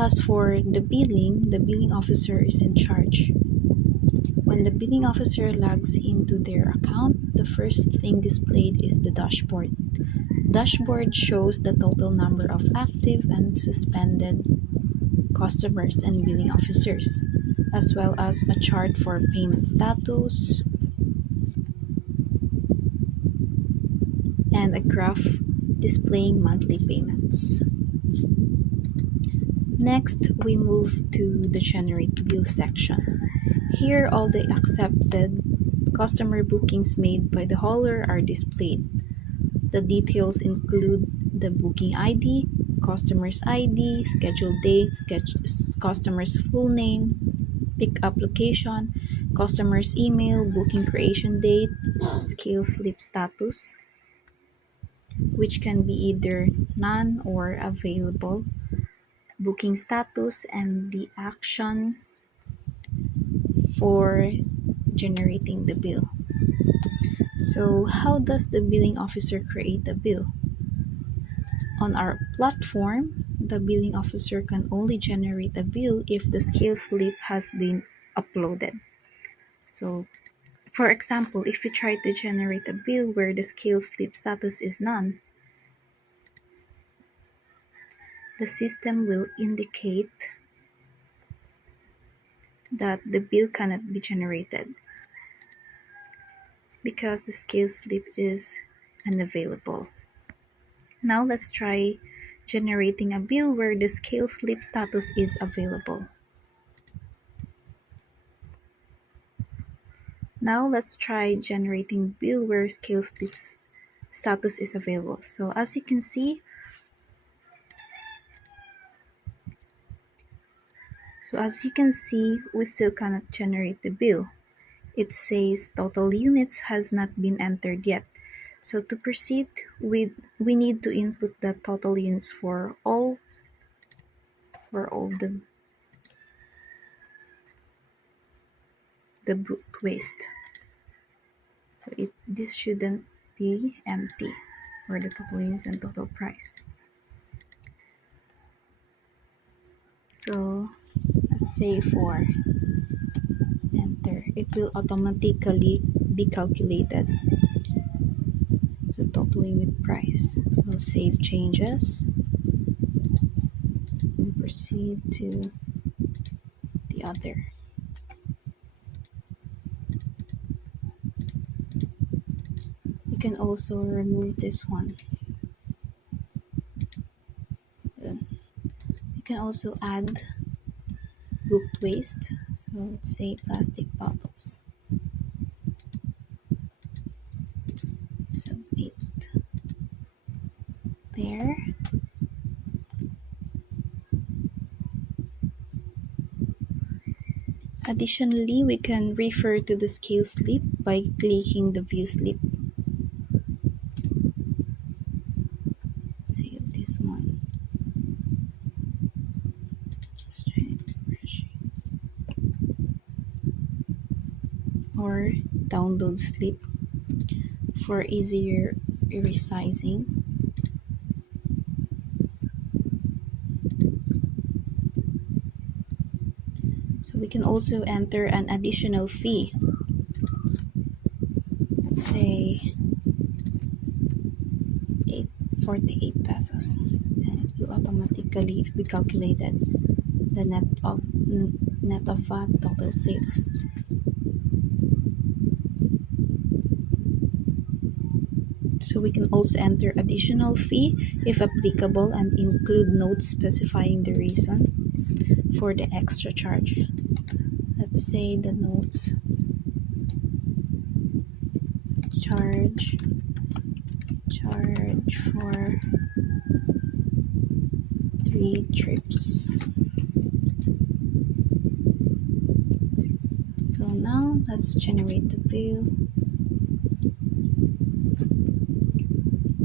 As for the billing officer is in charge. When the billing officer logs into their account, the first thing displayed is the dashboard. Dashboard shows the total number of active and suspended customers and billing officers, as well as a chart for payment status and a graph displaying monthly payments. Next, we move to the Generate Bill section. Here, all the accepted customer bookings made by the hauler are displayed. The details include the booking ID, customer's ID, scheduled date, customer's full name, pickup location, customer's email, booking creation date, scale slip status, which can be either none or available, booking status, and the action for generating the bill. So how does the billing officer create a bill? On our platform, the billing officer can only generate a bill if the scale slip has been uploaded. So, for example, if we try to generate a bill where the scale slip status is none, the system will indicate that the bill cannot be generated because the scale slip is unavailable. Now let's try generating a bill where the scale slip status is available. Now let's try generating bill where scale slips status is available. So as you can see, we still cannot generate the bill. It says total units has not been entered yet. So to proceed with, we need to input the total units for all the booked waste. So this shouldn't be empty for the total units and total price. So let's say 4. Enter. It will automatically be calculated. So total unit price. So save changes. And proceed to the other. You can also remove this one. You can also add booked waste. So let's say plastic bottles. Submit. There. Additionally, we can refer to the scale slip by clicking the view slip. Save this one. Let's try or download slip for easier resizing. So we can also enter an additional fee. Let's say 48 pesos. And it will automatically be calculated the net of VAT total sales. So we can also enter additional fee if applicable and include notes specifying the reason for the extra charge. Let's say the notes charge for 3 trips. So now let's generate the bill.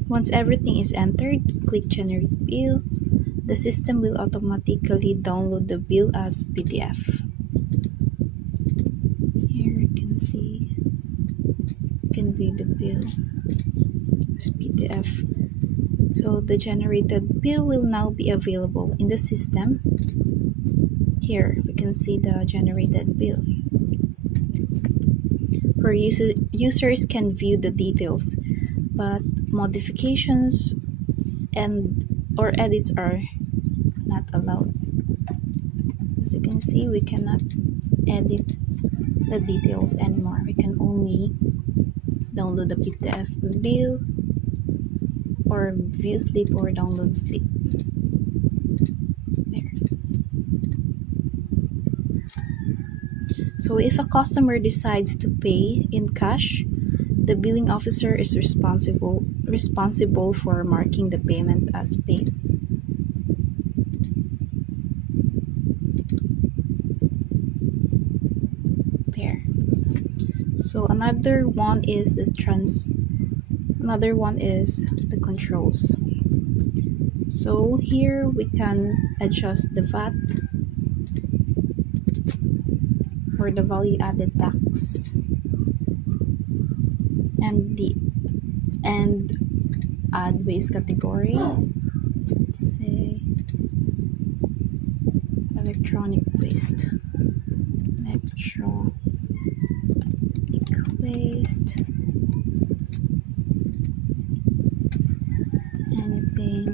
Once everything is entered, click Generate Bill. The system will automatically download the bill as PDF. Here you can see, you can view the bill as PDF. So the generated bill will now be available in the system. Here we can see the generated bill, where users can view the details, but modifications and or edits are not allowed. As you can see, we cannot edit the details anymore. We can only download the PDF bill or view slip or download slip. There. So if a customer decides to pay in cash, the billing officer is responsible for marking the payment as paid. There. So another one is the controls. So here we can adjust the VAT or the value added tax and add waste category. Let's say electronic waste. Anything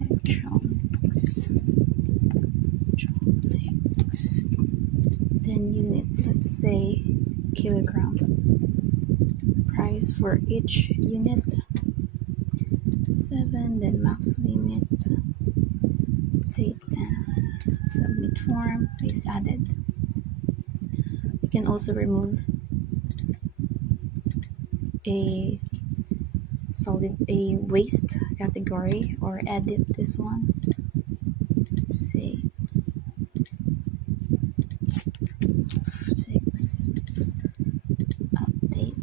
electronics. Then unit, let's say kilogram. Price for each unit 7, then max limit, say 10. Submit form, waste added. You can also remove a waste category or edit this one. Say 6, update,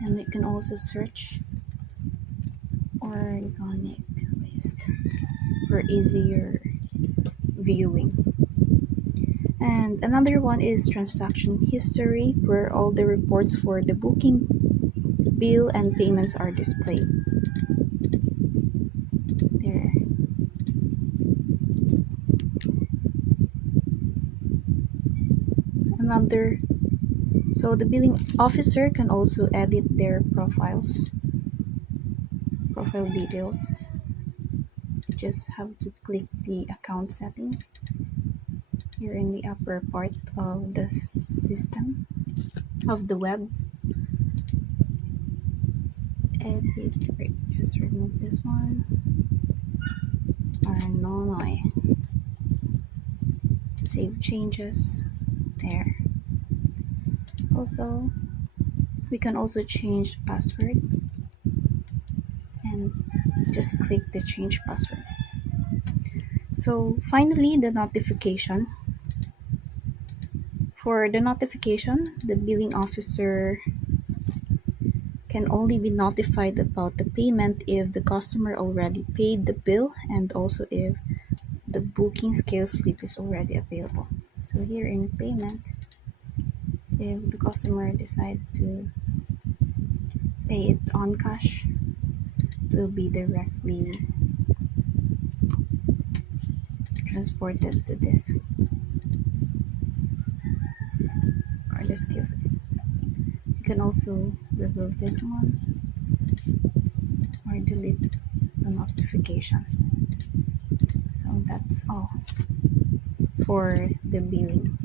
and you can also search organic waste for easier viewing. And another one is transaction history, where all the reports for the booking, bill, and payments are displayed. There. So the billing officer can also edit their profile details. You just have to click the account settings here in the upper part of the system of the web. Edit, just remove this one. Save changes. There. Also, we can also change password and just click the change password. So finally, the notification. For the notification, the billing officer can only be notified about the payment if the customer already paid the bill and also if the booking scale slip is already available. So here in payment, if the customer decide to pay it on cash, it will be directly transported to this or the scale slip. You can also remove this one or delete the notification. So that's all for the billing.